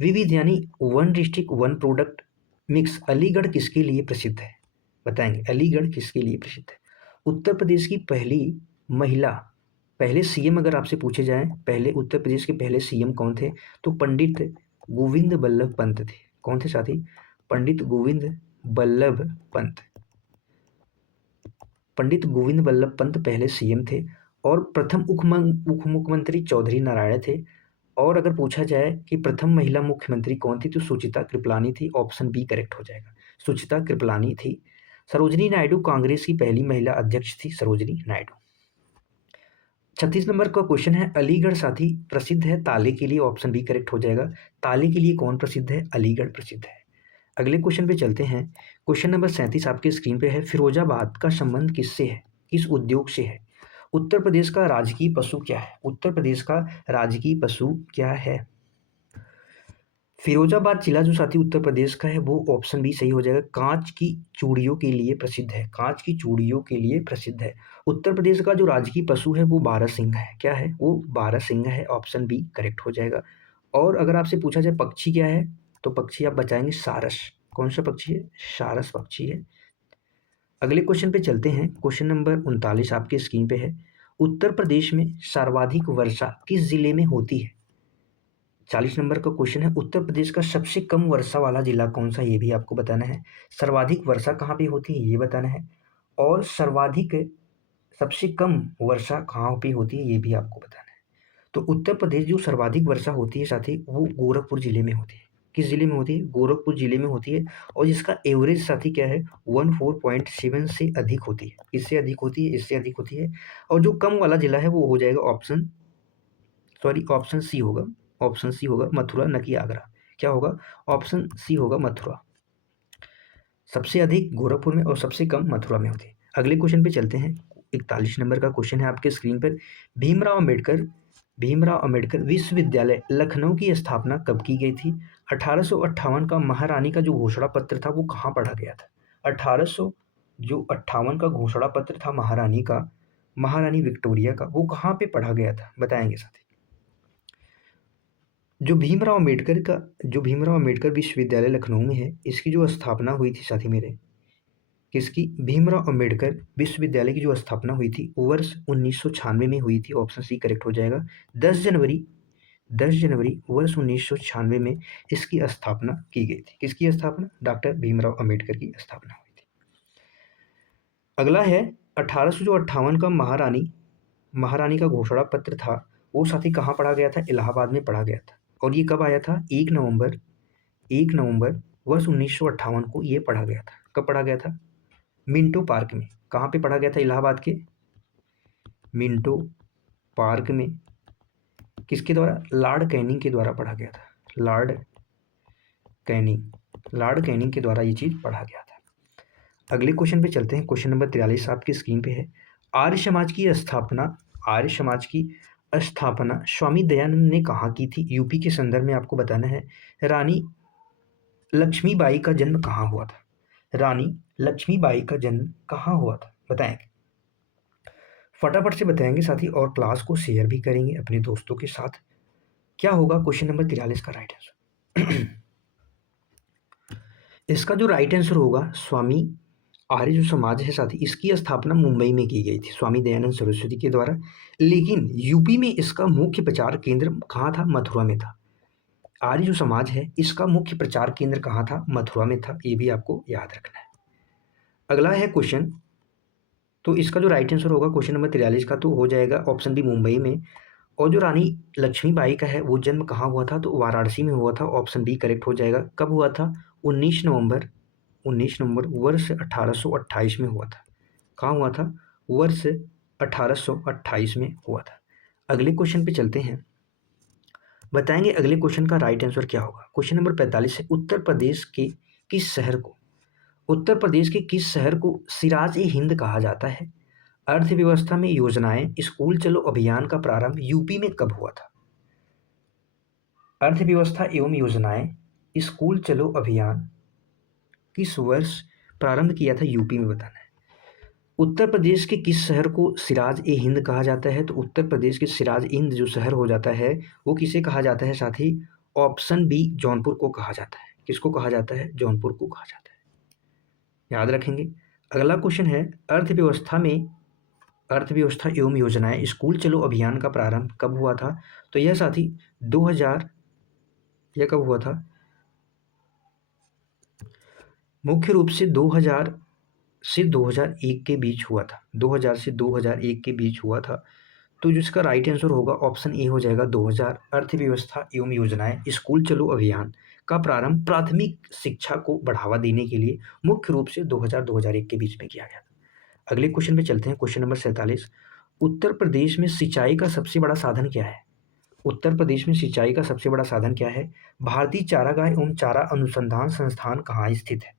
विविध यानी one district one product mix Aligarh किसके लिए प्रसिद्ध है? बताएंगे अलीगढ़ किसके लिए प्रसिद्ध है? उत्तर प्रदेश की पहली महिला, पहले सीएम अगर आपसे पूछे जाएं, पहले उत्तर प्रदेश के पहले सीएम कौन थे? तो पंडित गोविंद बल्लभ पंत थे। कौन थे साथी? पंडित गोविंद बल्लभ पंत। पंडित गोविंद बल्लभ पंत पहले सीएम थे। और प्रथम उप मुख्यमंत्री चौधरी नारायण थे। और अगर पूछा जाए कि प्रथम महिला मुख्यमंत्री कौन थी, तो सुचिता कृपलानी थी। ऑप्शन बी करेक्ट हो जाएगा, सुचिता कृपलानी थी। सरोजिनी नायडू कांग्रेस की पहली महिला अध्यक्ष थी, सरोजिनी नायडू। 36 नंबर का क्वेश्चन है, अलीगढ़ साथी प्रसिद्ध है ताले के लिए। ऑप्शन बी करेक्ट हो जाएगा। ताले के लिए कौन प्रसिद्ध है? अलीगढ़ प्रसिद्ध है। अगले क्वेश्चन पे चलते हैं। क्वेश्चन नंबर 37 आपके स्क्रीन पे है। फिरोजाबाद का संबंध किससे है? किस उद्योग से है? उत्तर प्रदेश का राजकीय पशु क्या है? उत्तर प्रदेश का राजकीय पशु क्या है? फिरोजाबाद जिला जो साथी उत्तर प्रदेश का है, वो ऑप्शन बी सही हो जाएगा, कांच की चूड़ियों के लिए प्रसिद्ध है। कांच की चूड़ियों के लिए प्रसिद्ध है। उत्तर प्रदेश का जो राजकीय पशु है वो बारहसिंगा है। क्या है? वो बारहसिंगा है। ऑप्शन बी करेक्ट हो जाएगा। और अगर आपसे पूछा जाए पक्षी क्या है, तो पक्षी आप बचाएंगे सारस। कौन सा पक्षी है? सारस पक्षी है। अगले क्वेश्चन पे चलते हैं। क्वेश्चन नंबर 39 आपके स्क्रीन पे है। उत्तर प्रदेश में सर्वाधिक वर्षा किस जिले में होती है? 40 नंबर का क्वेश्चन है। उत्तर प्रदेश का सबसे कम वर्षा वाला जिला कौन सा? ये भी आपको बताना है। सर्वाधिक वर्षा कहाँ पे होती है, ये बताना है। और सबसे कम वर्षा कहाँ पे होती है, ये भी आपको बताना है। तो उत्तर प्रदेश जो सर्वाधिक वर्षा होती है साथी, वो गोरखपुर जिले में होती है। किस जिले में होती है? गोरखपुर जिले में होती है। और जिसका एवरेज साथी क्या है? 14.7 से अधिक होती है। इससे अधिक होती है, इससे अधिक होती है। और जो कम वाला जिला है वो हो जाएगा ऑप्शन सी होगा। ऑप्शन सी होगा मथुरा, न कि आगरा। क्या होगा? ऑप्शन सी होगा मथुरा। सबसे अधिक गोरखपुर में और सबसे कम मथुरा में होती है। अगले क्वेश्चन पे चलते हैं। 41 नंबर का क्वेश्चन है आपके स्क्रीन पर। भीमराव अंबेडकर विश्वविद्यालय लखनऊ की स्थापना कब की गई थी? 1858 का महारानी का जो घोषणा पत्र था वो कहाँ पढ़ा गया था? 1858 का घोषणा पत्र था महारानी विक्टोरिया का, वो कहाँ पे पढ़ा गया था? बताएंगे साथी। जो भीमराव अंबेडकर विश्वविद्यालय लखनऊ में है, इसकी जो स्थापना हुई थी साथी मेरे, किसकी? भीमराव अंबेडकर विश्वविद्यालय की जो स्थापना हुई थी वर्ष 1996 में हुई थी। ऑप्शन सी करेक्ट हो जाएगा। 10 जनवरी वर्ष 1996 में इसकी स्थापना की गई थी। किसकी स्थापना? डॉक्टर भीमराव अंबेडकर की स्थापना हुई थी। अगला है 1858 का महारानी का घोषणा पत्र था, वो साथी कहाँ पढ़ा गया था? इलाहाबाद में पढ़ा गया था। और ये कब आया था? 1 नवंबर वर्ष 1958 को ये पढ़ा गया था। कब पढ़ा गया था? मिंटो पार्क में। कहाँ पे पढ़ा गया था? इलाहाबाद के मिंटो पार्क में। किसके द्वारा? लॉर्ड कैनिंग के द्वारा पढ़ा गया था। लॉर्ड कैनिंग के द्वारा ये चीज़ पढ़ा गया था। अगले क्वेश्चन पे चलते हैं। क्वेश्चन नंबर 43 आपकी स्क्रीन पे है। आर्य समाज की स्थापना स्वामी दयानंद ने कहाँ की थी? यूपी के संदर्भ में आपको बताना है। रानी लक्ष्मीबाई का जन्म कहाँ हुआ था? रानी लक्ष्मीबाई का जन्म कहाँ हुआ था? बताएंगे, फटाफट से बताएंगे साथी। और क्लास को शेयर भी करेंगे अपने दोस्तों के साथ। क्या होगा क्वेश्चन नंबर 43 का राइट आंसर? इसका जो राइट आंसर होगा स्वामी आर्य जो समाज है साथी, इसकी स्थापना मुंबई में की गई थी स्वामी दयानंद सरस्वती के द्वारा। लेकिन यूपी में इसका मुख्य प्रचार केंद्र कहाँ था? मथुरा में था। आर्य जो समाज है इसका मुख्य प्रचार केंद्र कहाँ था? मथुरा में था। ये भी आपको याद रखना है। अगला है क्वेश्चन, तो इसका जो राइट आंसर होगा क्वेश्चन नंबर 43 का, तो हो जाएगा ऑप्शन बी मुंबई में। और जो रानी लक्ष्मीबाई का है वो जन्म कहाँ हुआ था? तो वाराणसी में हुआ था। ऑप्शन बी करेक्ट हो जाएगा। कब हुआ था? 19 नवंबर वर्ष 1828 में हुआ था। कहाँ हुआ था? वर्ष 1828 में हुआ था। अगले क्वेश्चन पे चलते हैं, बताएंगे अगले क्वेश्चन का राइट आंसर क्या होगा। क्वेश्चन नंबर 45 है, उत्तर प्रदेश के किस शहर को सिराज ए हिंद कहा जाता है? अर्थव्यवस्था में योजनाएं स्कूल चलो अभियान का प्रारंभ यूपी में कब हुआ था? अर्थव्यवस्था एवं योजनाएं स्कूल चलो अभियान किस वर्ष प्रारंभ किया था यूपी में, बताना है। उत्तर प्रदेश के किस शहर को सिराज ए हिंद कहा जाता है? तो उत्तर प्रदेश के सिराज हिंद जो शहर हो जाता है वो किसे कहा जाता है साथी? ऑप्शन बी जौनपुर को कहा जाता है। किसको कहा जाता है? जौनपुर को कहा जाता है, याद रखेंगे। अगला क्वेश्चन है, अर्थव्यवस्था एवं योजनाएं स्कूल चलो अभियान का प्रारंभ कब हुआ था? तो यह साथी 2000, यह कब हुआ था? मुख्य रूप से 2000 से 2001 के बीच हुआ था। 2000 से 2001 के बीच हुआ था। तो जिसका राइट आंसर होगा ऑप्शन ए हो जाएगा 2000। अर्थव्यवस्था एवं योजनाएं स्कूल चलो अभियान का प्रारंभ प्राथमिक शिक्षा को बढ़ावा देने के लिए मुख्य रूप से 2000-2001 के बीच में किया गया था। अगले क्वेश्चन पे चलते हैं, क्वेश्चन नंबर 47। उत्तर प्रदेश में सिंचाई का सबसे बड़ा साधन क्या है? उत्तर प्रदेश में सिंचाई का सबसे बड़ा साधन क्या है? भारतीय चारागाह एवं चारा अनुसंधान संस्थान कहाँ स्थित है?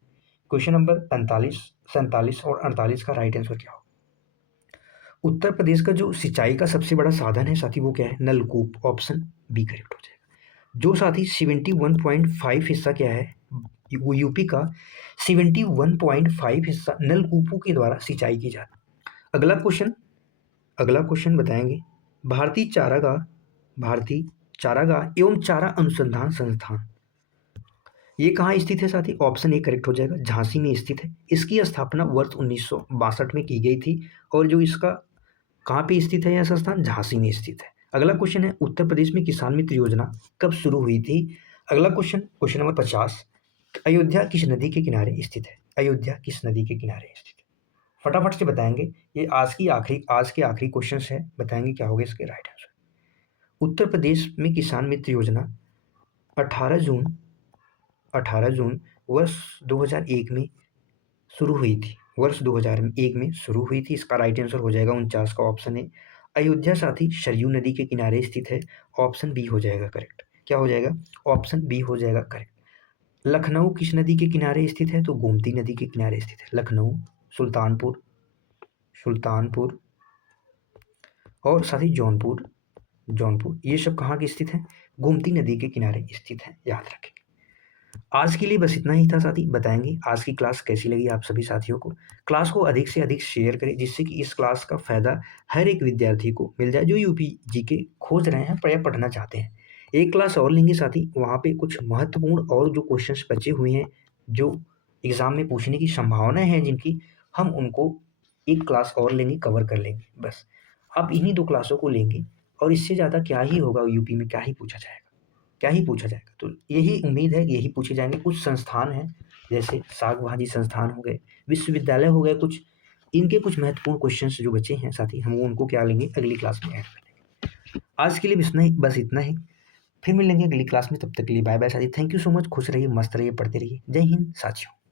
क्वेश्चन नंबर 45, 47 और 48 का राइट आंसर क्या हो? उत्तर प्रदेश का जो सिंचाई का सबसे बड़ा साधन है साथी वो क्या है? नलकूप। ऑप्शन बी करेक्ट हो जाएगा। जो साथी 71.5 हिस्सा क्या है? वो यूपी का 71.5 हिस्सा नलकूपों के द्वारा सिंचाई की जाती है। अगला क्वेश्चन बताएंगे, भारतीय चारागाह एवं चारा अनुसंधान संस्थान ये कहाँ स्थित है साथी? ऑप्शन ए करेक्ट हो जाएगा, झांसी में स्थित है। इसकी स्थापना वर्ष 1962 में की गई थी। और जो इसका कहाँ पे स्थित है यह संस्थान? झांसी में स्थित है। अगला क्वेश्चन है, उत्तर प्रदेश में किसान मित्र योजना कब शुरू हुई थी? अगला क्वेश्चन, क्वेश्चन नंबर 50, अयोध्या किस नदी के किनारे स्थित है? अयोध्या किस नदी के किनारे स्थित है? फटाफट से बताएंगे। ये आज के आखिरी क्वेश्चन है, बताएंगे क्या होगा इसके राइट आंसर। उत्तर प्रदेश में किसान मित्र योजना 18 जून वर्ष 2001 में शुरू हुई थी। वर्ष 2001 में शुरू हुई थी। इसका राइट आंसर हो जाएगा 49 का ऑप्शन है। अयोध्या साथी सरयू नदी के किनारे स्थित है। ऑप्शन बी हो जाएगा करेक्ट। क्या हो जाएगा? ऑप्शन बी हो जाएगा करेक्ट। लखनऊ किस नदी के किनारे स्थित है? तो गोमती नदी के किनारे स्थित है। लखनऊ, सुल्तानपुर और साथी जौनपुर ये सब कहाँ के स्थित हैं? गोमती नदी के किनारे स्थित हैं, याद रखें। आज के लिए बस इतना ही था साथी। बताएंगे आज की क्लास कैसी लगी आप सभी साथियों को। क्लास को अधिक से अधिक शेयर करें जिससे कि इस क्लास का फायदा हर एक विद्यार्थी को मिल जाए जो यूपी जीके खोज रहे हैं या पढ़ना चाहते हैं। एक क्लास और लेंगे साथी, वहाँ पे कुछ महत्वपूर्ण और जो क्वेश्चंस बचे हुए हैं जो एग्जाम में पूछने की संभावना है जिनकी, हम उनको एक क्लास और लेंगे, कवर कर लेंगे। बस आप इन्हीं 2 क्लासों को लेंगे और इससे ज़्यादा क्या ही होगा, यूपी में क्या ही पूछा जाएगा। तो यही उम्मीद है, यही पूछे जाएंगे। कुछ संस्थान हैं जैसे साग भाजी संस्थान हो गए, विश्वविद्यालय हो गए, कुछ इनके कुछ महत्वपूर्ण क्वेश्चंस जो बचे हैं साथी, हम उनको क्या लेंगे, अगली क्लास में ऐड कर देंगे। आज के लिए बस इतना ही। फिर मिलेंगे अगली क्लास में, तब तक के लिए बाय बाय साथी। Thank you so much. खुश रहिए, मस्त रहिए, पढ़ते रहिए। जय हिंद साथियों।